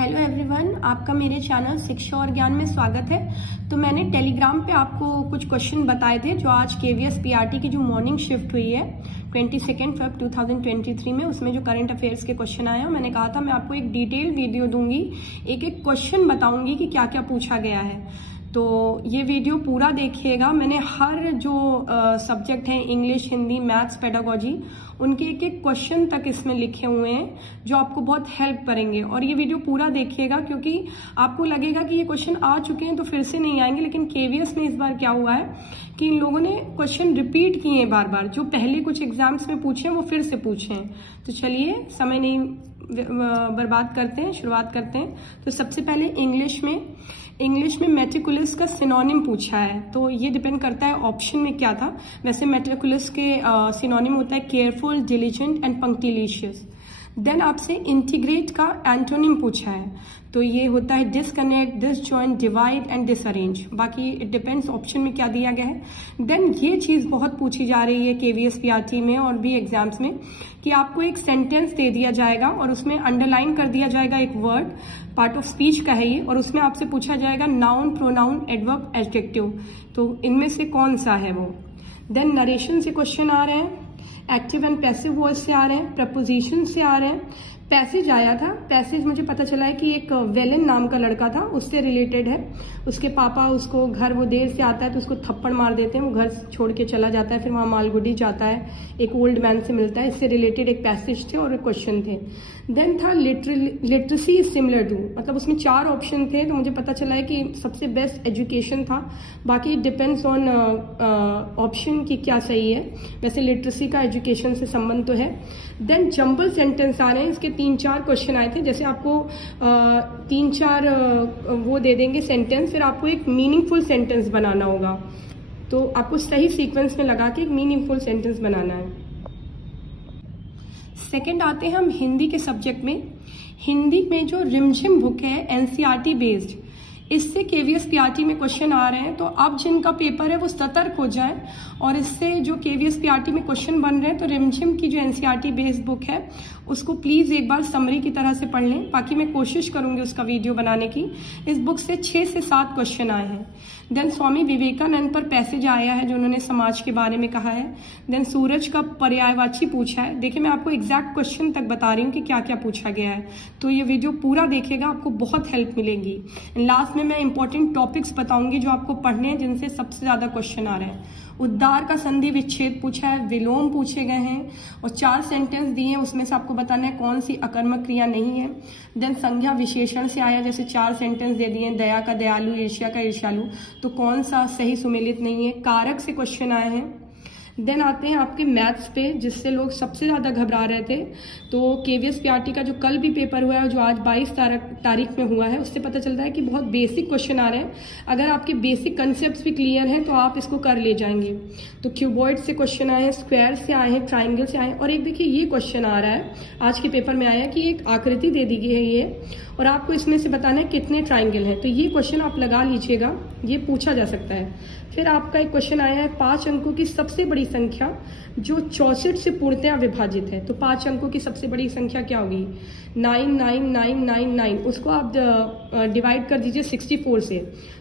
Hello everyone, आपका मेरे channel शिक्षा और ज्ञान में स्वागत है। तो मैंने टेलीग्राम पे आपको कुछ क्वेश्चन बताए थे जो आज केवीएस पीआरटी की जो मॉर्निंग शिफ्ट हुई है 22 Feb 2023 में, उसमें जो करंट अफेयर्स के क्वेश्चन आए हैं, मैंने कहा था मैं आपको एक डिटेल वीडियो दूंगी, एक एक क्वेश्चन बताऊंगी कि क्या क्या पूछा गया है। तो ये वीडियो पूरा देखिएगा। मैंने हर जो सब्जेक्ट हैं, इंग्लिश, हिंदी, मैथ्स, पेडागोजी, उनके एक एक क्वेश्चन तक इसमें लिखे हुए हैं जो आपको बहुत हेल्प करेंगे। और ये वीडियो पूरा देखिएगा क्योंकि आपको लगेगा कि ये क्वेश्चन आ चुके हैं तो फिर से नहीं आएंगे, लेकिन केवीएस में इस बार क्या हुआ है कि इन लोगों ने क्वेश्चन रिपीट किए हैं बार बार, जो पहले कुछ एग्जाम्स में पूछे हैं वो फिर से पूछे हैं। तो चलिए समय नहीं बर्बाद करते हैं, शुरुआत करते हैं। तो सबसे पहले इंग्लिश में मेटिकुलस का सिनोनिम पूछा है। तो ये डिपेंड करता है ऑप्शन में क्या था। वैसे मेटिकुलस के सिनोनिम होता है केयरफुल, डिलिजेंट एंड पंक्टिलिशियस। देन आपसे इंटीग्रेट का एंटोनिम पूछा है, तो ये होता है डिसकनेक्ट, डिसजॉइंट, डिवाइड एंड डिसअरेंज। बाकी इट डिपेंड्स ऑप्शन में क्या दिया गया है। देन ये चीज बहुत पूछी जा रही है केवीएस पीआरटी में और भी एग्जाम्स में कि आपको एक सेंटेंस दे दिया जाएगा और उसमें अंडरलाइन कर दिया जाएगा एक वर्ड, पार्ट ऑफ स्पीच का है ये, और उसमें आपसे पूछा जाएगा नाउन, प्रोनाउन, एडवर्ब, एडजेक्टिव, तो इनमें से कौन सा है वो। देन नरेशन से क्वेश्चन आ रहे हैं, एक्टिव एंड पैसिव वॉइस से आ रहे हैं, प्रपोजिशन से आ रहे हैं। पैसेज आया था, पैसेज मुझे पता चला है कि एक वेलन नाम का लड़का था, उससे रिलेटेड है। उसके पापा उसको घर, वो देर से आता है तो उसको थप्पड़ मार देते हैं, वो घर छोड़ के चला जाता है, फिर वहां मालगुडी जाता है, एक ओल्ड मैन से मिलता है। इससे रिलेटेड एक पैसेज थे और एक क्वेश्चन थे। देन था लिटरेसी इज सिमिलर टू, मतलब उसमें 4 ऑप्शन थे, तो मुझे पता चला है कि सबसे बेस्ट एजुकेशन था। बाकी डिपेंड्स ऑन ऑप्शन की क्या सही है। वैसे लिटरेसी का एजुकेशन से संबंध तो है। देन जंबल सेंटेंस आ रहे हैं, इसके 3-4 क्वेश्चन आए थे। जैसे आपको 3-4 वो दे देंगे सेंटेंस, फिर आपको एक मीनिंगफुल सेंटेंस बनाना होगा। तो आपको सही सीक्वेंस में लगा के एक मीनिंगफुल सेंटेंस बनाना है। सेकंड आते हैं हम हिंदी के सब्जेक्ट में। हिंदी में जो रिमझिम बुक है एनसीईआरटी बेस्ड, इससे केवीएस पीआरटी में क्वेश्चन आ रहे हैं। तो अब जिनका पेपर है वो सतर्क हो जाए और इससे जो केवीएस पीआरटी में क्वेश्चन बन रहे हैं, तो रिमझिम की जो एनसीईआरटी बेस्ड बुक है उसको प्लीज एक बार समरी की तरह से पढ़ लें। बाकी मैं कोशिश करूंगी उसका वीडियो बनाने की। इस बुक से 6 से 7 क्वेश्चन आए हैं। देन स्वामी विवेकानंद पर पैसेज आया है जो उन्होंने समाज के बारे में कहा है। देन सूरज का पर्यायवाची पूछा है। देखिए मैं आपको एग्जैक्ट क्वेश्चन तक बता रही हूँ कि क्या क्या पूछा गया है, तो ये वीडियो पूरा देखिएगा, आपको बहुत हेल्प मिलेगी। लास्ट में मैं इंपॉर्टेंट टॉपिक्स बताऊंगी जो आपको पढ़ने हैं, जिनसे सबसे ज्यादा क्वेश्चन आ रहे हैं। उद्धार का संधि विच्छेद पूछा है, विलोम पूछे गए हैं और 4 सेंटेंस दिए हैं, उसमें से आपको बताना है कौन सी अकर्मक क्रिया नहीं है। देन संज्ञा विशेषण से आया, जैसे 4 सेंटेंस दे दिए, दया का दयालु, ईर्ष्या का ईर्ष्यालु, तो कौन सा सही सुमेलित नहीं है। कारक से क्वेश्चन आए हैं। देन आते हैं आपके मैथ्स पे, जिससे लोग सबसे ज्यादा घबरा रहे थे। तो केवीएस पीआरटी का जो कल भी पेपर हुआ है, जो आज 22 तारीख में हुआ है, उससे पता चलता है कि बहुत बेसिक क्वेश्चन आ रहे हैं। अगर आपके बेसिक कंसेप्ट भी क्लियर हैं तो आप इसको कर ले जाएंगे। तो क्यूबॉइड से क्वेश्चन आए हैं, स्क्वायर से आए हैं, ट्राइंगल से आए हैं, और एक देखिए ये क्वेश्चन आ रहा है आज के पेपर में आया कि एक आकृति दे दी गई है ये, और आपको इसमें से बताना है कितने ट्राइंगल हैं। तो ये क्वेश्चन आप लगा लीजिएगा, ये पूछा जा सकता है। फिर आपका एक क्वेश्चन आया है 5 अंकों की सबसे बड़ी संख्या जो 64 से पूर्णतया विभाजित है। तो 5 अंकों की सबसे बड़ी संख्या क्या होगी? 99999, उसको आप डिवाइड कर दीजिए 64 से,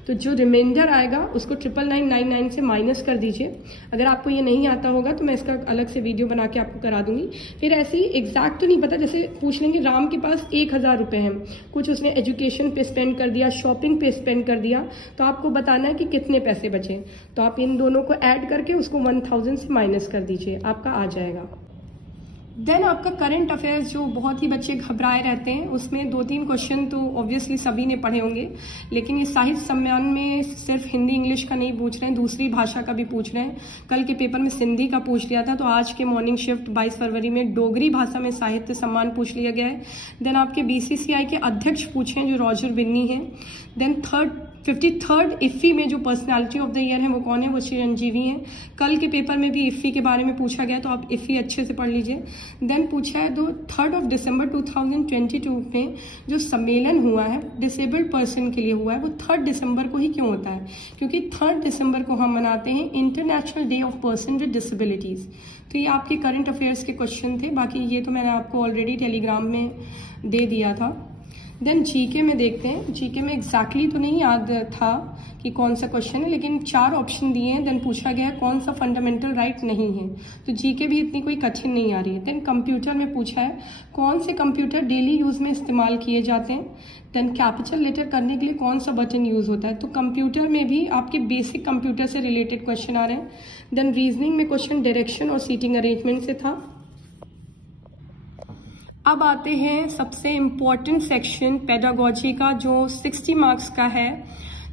तो जो रिमाइंडर आएगा उसको 99999 से माइनस कर दीजिए। अगर आपको ये नहीं आता होगा तो मैं इसका अलग से वीडियो बना के आपको करा दूंगी। फिर ऐसे ही एग्जैक्ट तो नहीं पता, जैसे पूछ लेंगे राम के पास 1000 रुपए हैं, कुछ उसने एजुकेशन पे स्पेंड कर दिया, शॉपिंग पे स्पेंड कर दिया, तो आपको बताना है कि कितने पैसे बचे। तो आप इन दोनों को ऐड करके उसको 1000 से माइनस कर दीजिए, आपका आ जाएगा। देन आपका करंट अफेयर्स, जो बहुत ही बच्चे घबराए रहते हैं, उसमें 2-3 क्वेश्चन तो ऑब्वियसली सभी ने पढ़े होंगे, लेकिन ये साहित्य सम्मेलन में सिर्फ हिंदी इंग्लिश का नहीं पूछ रहे हैं, दूसरी भाषा का भी पूछ रहे हैं। कल के पेपर में सिंधी का पूछ लिया था, तो आज के मॉर्निंग शिफ्ट 22 फरवरी में डोगरी भाषा में साहित्य सम्मान पूछ लिया गया है। देन आपके बीसीसीआई के अध्यक्ष पूछे हैं जो रॉजर बिन्नी है। देन 53rd इफ्फी में जो पर्सनालिटी ऑफ द ईयर है वो कौन है? वो चिरंजीवी हैं। कल के पेपर में भी इफ्फी के बारे में पूछा गया, तो आप इफ्फी अच्छे से पढ़ लीजिए। देन पूछा है 3 दिसंबर 2022 में जो सम्मेलन हुआ है डिसेबल्ड पर्सन के लिए हुआ है, वो 3 दिसंबर को ही क्यों होता है? क्योंकि 3 दिसंबर को हम मनाते हैं international day of person with disabilities. तो ये आपके करंट अफेयर्स के क्वेश्चन थे, बाकी ये तो मैंने आपको ऑलरेडी टेलीग्राम में दे दिया था। देन जीके में देखते हैं। जीके में एग्जैक्टली तो नहीं याद था कि कौन सा क्वेश्चन है, लेकिन 4 ऑप्शन दिए हैं। देन पूछा गया है कौन सा फंडामेंटल राइट नहीं है, तो जीके भी इतनी कोई कठिन नहीं आ रही है। देन कंप्यूटर में पूछा है कौन से कंप्यूटर डेली यूज में इस्तेमाल किए जाते हैं। देन कैपिटल लेटर करने के लिए कौन सा बटन यूज होता है, तो कंप्यूटर में भी आपके बेसिक कंप्यूटर से रिलेटेड क्वेश्चन आ रहे हैं। देन रीजनिंग में क्वेश्चन डायरेक्शन और सीटिंग अरेंजमेंट से था। अब आते हैं सबसे इम्पोर्टेंट सेक्शन पेडागोजी का, जो 60 मार्क्स का है,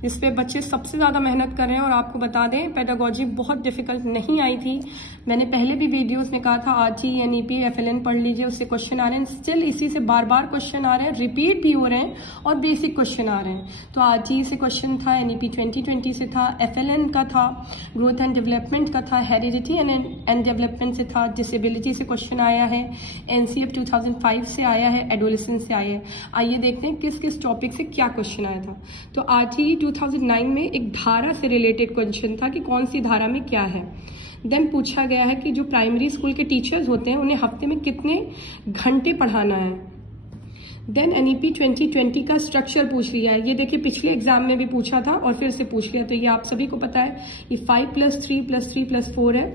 जिसपे बच्चे सबसे ज़्यादा मेहनत कर रहे हैं। और आपको बता दें पेडागोजी बहुत डिफिकल्ट नहीं आई थी। मैंने पहले भी वीडियोस में कहा था आरटी, एनईपी, एफएलएन पढ़ लीजिए, उससे क्वेश्चन आ रहे हैं। स्टिल इसी से बार बार क्वेश्चन आ रहे हैं, रिपीट भी हो रहे हैं और बेसिक क्वेश्चन आ रहे हैं। तो आरटी से क्वेश्चन था, एनईपी 2020 से था, एफएलएन का था, ग्रोथ एंड डेवलपमेंट का था, हेरिडिटी एंड डेवलपमेंट से था, डिसेबिलिटी से क्वेश्चन आया है, एनसीएफ 2005 से आया है, एडोलेसेंस से आया है। आइए देखते हैं किस किस टॉपिक से क्या क्वेश्चन आया था। तो आरटी 2009 में एक धारा से रिलेटेड क्वेश्चन था कि कौन सी धारा में क्या है। देन पूछा गया है कि जो प्राइमरी स्कूल के टीचर्स होते हैं उन्हें हफ्ते में कितने घंटे पढ़ाना है। देन एनईपी 2020 का स्ट्रक्चर पूछ लिया है। ये देखिए पिछले एग्जाम में भी पूछा था और फिर से पूछ लिया, तो ये आप सभी को पता है, ये 5+3+3+4 है।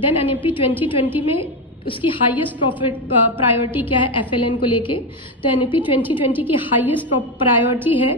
देन एनईपी 2020 में उसकी हाईएस्ट प्रायोरिटी क्या है एफएलएन को लेके, तो एनईपी 2020 की हाईएस्ट प्रायोरिटी है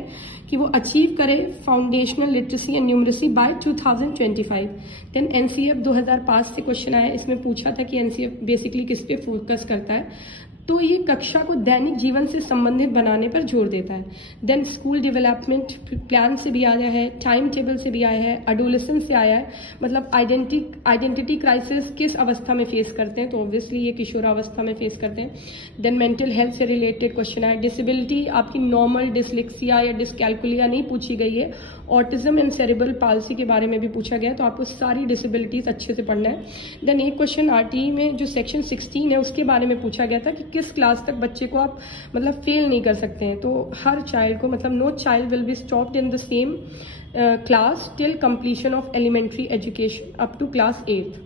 कि वो अचीव करे foundational literacy and numeracy by 2025। Then NCF 2005 से क्वेश्चन आया, इसमें पूछा था कि एनसीएफ बेसिकली किस पे फोकस करता है, तो ये कक्षा को दैनिक जीवन से संबंधित बनाने पर जोर देता है। देन स्कूल डेवलपमेंट प्लान से भी आया है, टाइम टेबल से भी आया है, एडोलेसेंस से आया है, मतलब आइडेंटिटी क्राइसिस किस अवस्था में फेस करते हैं, तो ऑब्वियसली ये किशोरावस्था में फेस करते हैं। देन मेंटल हेल्थ से रिलेटेड क्वेश्चन आया। डिसेबिलिटी आपकी नॉर्मल डिसलेक्सिया या डिसकैलकुलिया नहीं पूछी गई है, ऑटिज्म एंड सेरेब्रल पाल्सी के बारे में भी पूछा गया है, तो आपको सारी डिसेबिलिटीज अच्छे से पढ़ना है। देन एक क्वेश्चन आरटीई में जो सेक्शन 16 है उसके बारे में पूछा गया था कि किस क्लास तक बच्चे को आप मतलब फेल नहीं कर सकते हैं, तो हर चाइल्ड को, मतलब no child will be stopped in the same class till completion of elementary education up to class 8th।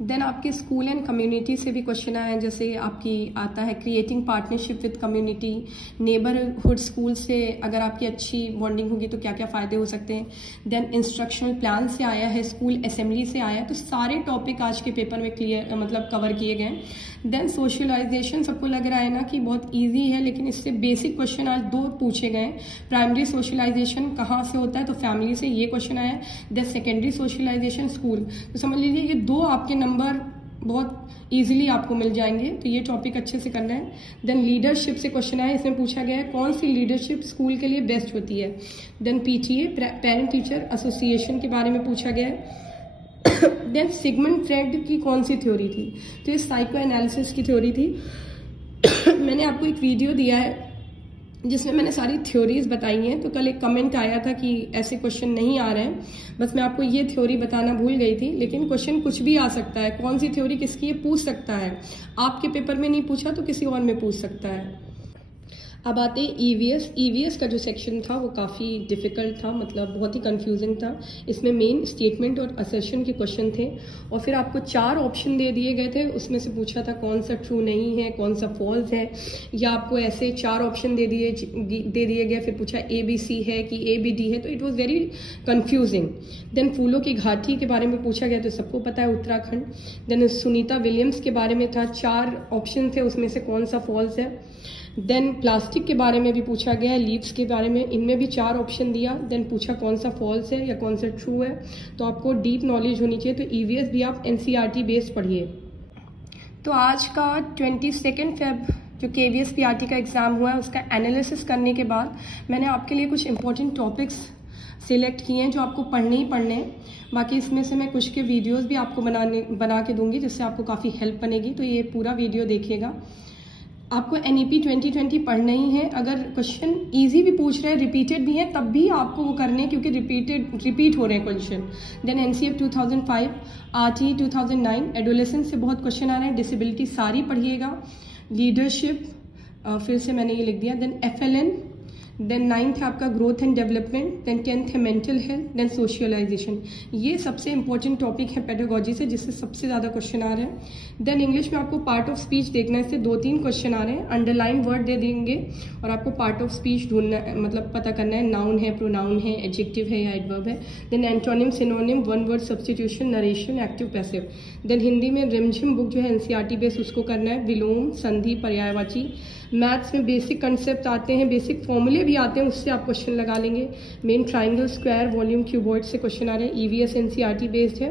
Then आपके स्कूल एंड कम्युनिटी से भी क्वेश्चन आया, जैसे आपकी आता है creating partnership with community, neighbourhood school से अगर आपकी अच्छी बॉन्डिंग होगी तो क्या क्या फायदे हो सकते हैं। देन इंस्ट्रक्शनल प्लान से आया है, स्कूल असेंबली से आया है, तो सारे टॉपिक आज के पेपर में क्लियर मतलब कवर किए गए। देन सोशलाइजेशन, सबको लग रहा है ना कि बहुत ईजी है, लेकिन इससे बेसिक क्वेश्चन आज 2 पूछे गए। प्राइमरी सोशलाइजेशन कहाँ से होता है, तो फैमिली से, ये क्वेश्चन आया। देन सेकेंडरी सोशलाइजेशन स्कूल, तो समझ लीजिए ये 2 आपके नंबर बहुत इजीली आपको मिल जाएंगे, तो ये टॉपिक अच्छे से करना है। देन लीडरशिप से क्वेश्चन आया, इसमें पूछा गया है कौन सी लीडरशिप स्कूल के लिए बेस्ट होती है। Then PTA parent teacher association के बारे में पूछा गया है। देन सिगमंड फ्रेड की कौन सी थ्योरी थी, तो ये साइको एनालिसिस की थ्योरी थी। मैंने आपको एक वीडियो दिया है जिसमें मैंने सारी थ्योरीज बताई हैं, तो कल एक कमेंट आया था कि ऐसे क्वेश्चन नहीं आ रहे हैं, बस मैं आपको ये थ्योरी बताना भूल गई थी। लेकिन क्वेश्चन कुछ भी आ सकता है, कौन सी थ्योरी किसकी ये पूछ सकता है, आपके पेपर में नहीं पूछा तो किसी और में पूछ सकता है। अब आते हैं ईवीएस। ईवीएस का जो सेक्शन था वो काफ़ी डिफिकल्ट था, मतलब बहुत ही कंफ्यूजिंग था। इसमें मेन स्टेटमेंट और असर्शन के क्वेश्चन थे, और फिर आपको 4 ऑप्शन दे दिए गए थे, उसमें से पूछा था कौन सा ट्रू नहीं है, कौन सा फॉल्स है, या आपको ऐसे 4 ऑप्शन दे दिए गए, फिर पूछा ABC है कि ABD है, तो it was very confusing. Then फूलों की घाटी के बारे में पूछा गया, तो सबको पता है उत्तराखंड। देन सुनीता विलियम्स के बारे में था, 4 ऑप्शन थे, उसमें से कौन सा फॉल्स है। देन प्लास्टिक के बारे में भी पूछा गया है, लीव्स के बारे में, इनमें भी 4 ऑप्शन दिया। देन पूछा कौन सा फॉल्स है या कौन सा ट्रू है, तो आपको डीप नॉलेज होनी चाहिए, तो ईवीएस भी आप एनसीईआरटी बेस्ड पढ़िए। तो आज का 22 फेब जो केवीएस पीआरटी का एग्जाम हुआ है उसका एनालिसिस करने के बाद मैंने आपके लिए कुछ इंपॉर्टेंट टॉपिक्स सिलेक्ट किए हैं जो आपको पढ़ने ही पढ़ने हैं। बाकी इसमें से मैं कुछ के वीडियोस भी आपको बना के दूंगी, जिससे आपको काफ़ी हेल्प बनेगी, तो ये पूरा वीडियो देखिएगा। आपको एनईपी 2020 पढ़ना ही है। अगर क्वेश्चन इजी भी पूछ रहे हैं, रिपीटेड भी है, तब भी आपको वो करने हैं, क्योंकि रिपीट हो रहे हैं question. Then NCF 2005, RT 2009, adolescence से बहुत क्वेश्चन आ रहे हैं, डिसेबिलिटी सारी पढ़िएगा, लीडरशिप फिर से मैंने ये लिख दिया। देन एफएलएन देन 9th है आपका growth and development, then 10th है मेंटल हेल्थ, देन सोशलाइजेशन। ये सबसे इंपॉर्टेंट टॉपिक है पेडागोजी से, जिससे सबसे ज़्यादा क्वेश्चन आ रहे हैं। देन इंग्लिश में आपको पार्ट ऑफ स्पीच देखना है, इससे 2-3 क्वेश्चन आ रहे हैं। अंडरलाइन वर्ड दे देंगे और आपको पार्ट ऑफ स्पीच ढूंढना है, मतलब पता करना है नाउन है, प्रोनाउन है, एडजेक्टिव है या एडवर्ब है। Then antonym, synonym, one word substitution, narration, active passive. Then Hindi में रिमझिम बुक जो है एनसीईआरटी बेस, उसको करना है। विलोम, संधि, पर्यायवाची। मैथ्स में बेसिक कंसेप्ट आते हैं, बेसिक फॉर्मूले भी आते हैं, उससे आप क्वेश्चन लगा लेंगे। Main triangle, square, volume, cuboid से क्वेश्चन आ रहे हैं। ईवीएस एनसीईआरटी बेस्ड है,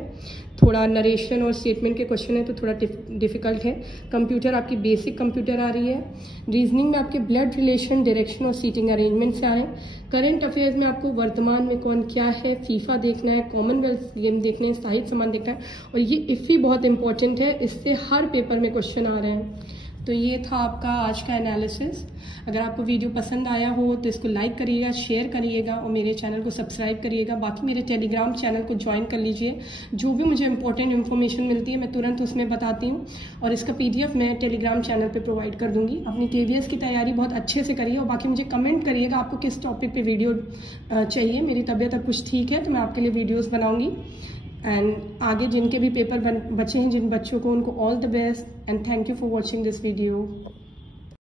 थोड़ा नरेशन और स्टेटमेंट के क्वेश्चन है तो थोड़ा डिफिकल्ट है। कंप्यूटर आपकी बेसिक कंप्यूटर आ रही है। रीजनिंग में आपके ब्लड रिलेशन, डायरेक्शन और सीटिंग अरेंजमेंट से आ रहे हैं। करंट अफेयर्स में आपको वर्तमान में कौन क्या है, फीफा देखना है, कॉमनवेल्थ गेम देखने हैं, साहित्य सम्मान देखना है। और ये इफ़ी बहुत इंपॉर्टेंट है, इससे हर पेपर में क्वेश्चन आ रहे हैं। तो ये था आपका आज का एनालिसिस। अगर आपको वीडियो पसंद आया हो तो इसको लाइक करिएगा, शेयर करिएगा और मेरे चैनल को सब्सक्राइब करिएगा। बाकी मेरे टेलीग्राम चैनल को ज्वाइन कर लीजिए, जो भी मुझे इंपॉर्टेंट इन्फॉर्मेशन मिलती है मैं तुरंत उसमें बताती हूँ और इसका PDF मैं टेलीग्राम चैनल पे प्रोवाइड कर दूँगी। अपनी KVS की तैयारी बहुत अच्छे से करिए और बाकी मुझे कमेंट करिएगा आपको किस टॉपिक पर वीडियो चाहिए। मेरी तबीयत अब कुछ ठीक है तो मैं आपके लिए वीडियोज़ बनाऊँगी। एंड आगे जिनके भी पेपर बचे हैं, जिन बच्चों को, उनको all the best and thank you for watching this video.